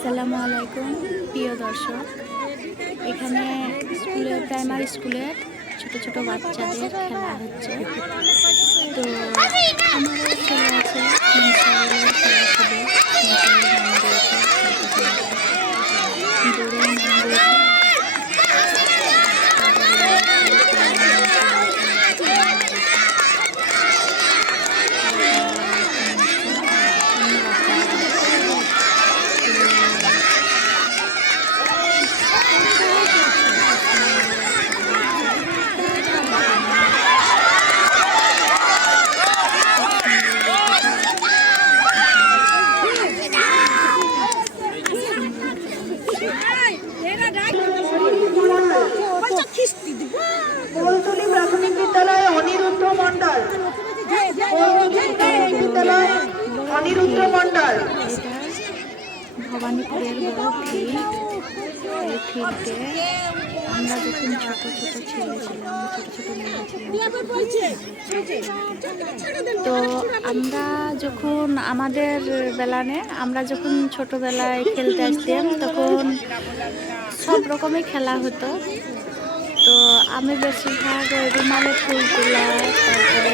আসসালামু আলাইকুম প্রিয় দর্শক। এখানে প্রাইমারি স্কুলের ছোট ছোট বাচ্চাদের খেলা হচ্ছে। তো আমারও খেলা আছে, মিসাইলের খেলা ছিল, মিসাইলের নাম দিয়েছে, দৌড়ের নাম দিয়েছে। গোলতলি প্রাথমিক বিদ্যালয় অনিরুদ্ধ মণ্ডল। বিদ্যালয় অনিরুদ্ধ মণ্ডল। ভবানীপুরের বড় ফিল্ড। এই ফিল্ডে আমরা যখন ছোট ছোট ছেলে ছিলাম, ছোট ছোট মেয়ে ছিলাম, তো আমরা যখন আমাদের বেলানে আমরা যখন ছোটবেলায় খেলতে আসতাম তখন সব রকমের খেলা হতো। তো আমি বেশিরভাগ রুমালে ফুল তোলা, তারপরে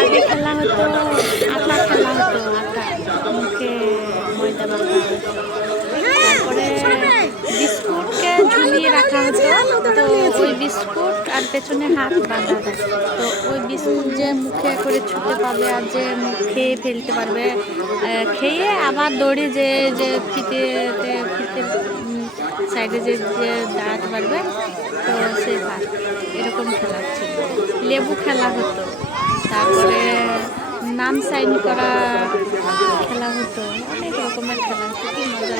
আগে খেলা হতো আটা, খেলা হতো আটা, মুখে ময়দা মাখা, তারপরে বিস্কুটকে ঝুলিয়ে রাখা হতো। তো ওই বিস্কুট আর পেছনে হাত বাঁধা থাকে। তো ওই বিস্কুট যে মুখে করে ছুটে পাবে আর যে মুখে ফেলতে পারবে, খেয়ে আবার দৌড়ে যে ফিতে সাইডে যে দাঁড়াতে পারবে, তো সে এরকম খেলা ছিল। লেবু খেলা হতো, তারপরে নাম সাইন করা খেলা হতো, অনেক রকমের খেলা হতো। কি মজা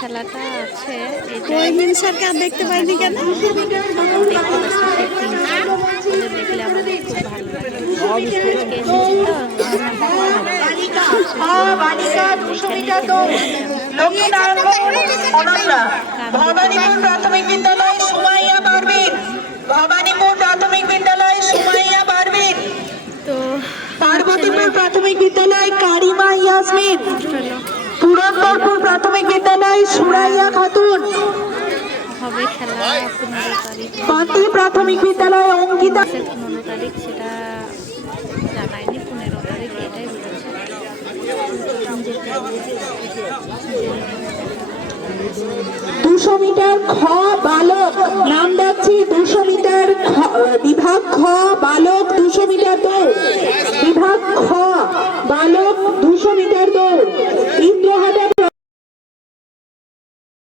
খেলাটা আছে। সরকার দেখতে পাইনি কেন? দেখলে আমাদের খুব ভালো ভবানীপুর প্রাথমিক বিদ্যালয় সুমাইয়া পারভিন। ভবানীপুর প্রাথমিক বিদ্যালয় সুমাইয়া পারভিন। তো পার্বতীপুর প্রাথমিক বিদ্যালয় কারিমা ইয়াসমিন। পুরন্দরপুর প্রাথমিক বিদ্যালয় সুরাইয়া খাতুন। হবে খেলা 15 তারিখ। পাতি প্রাথমিক বিদ্যালয় অঙ্কিতা। 15 তারিখ সেটা জানায়নি, 15 তারিখ এটাই বলেছে। 200 মিটার খ বালক নাম ডাকছি। 200 মিটার বিভাগ খ বালক 200 মিটার দৌড় বিভাগ খ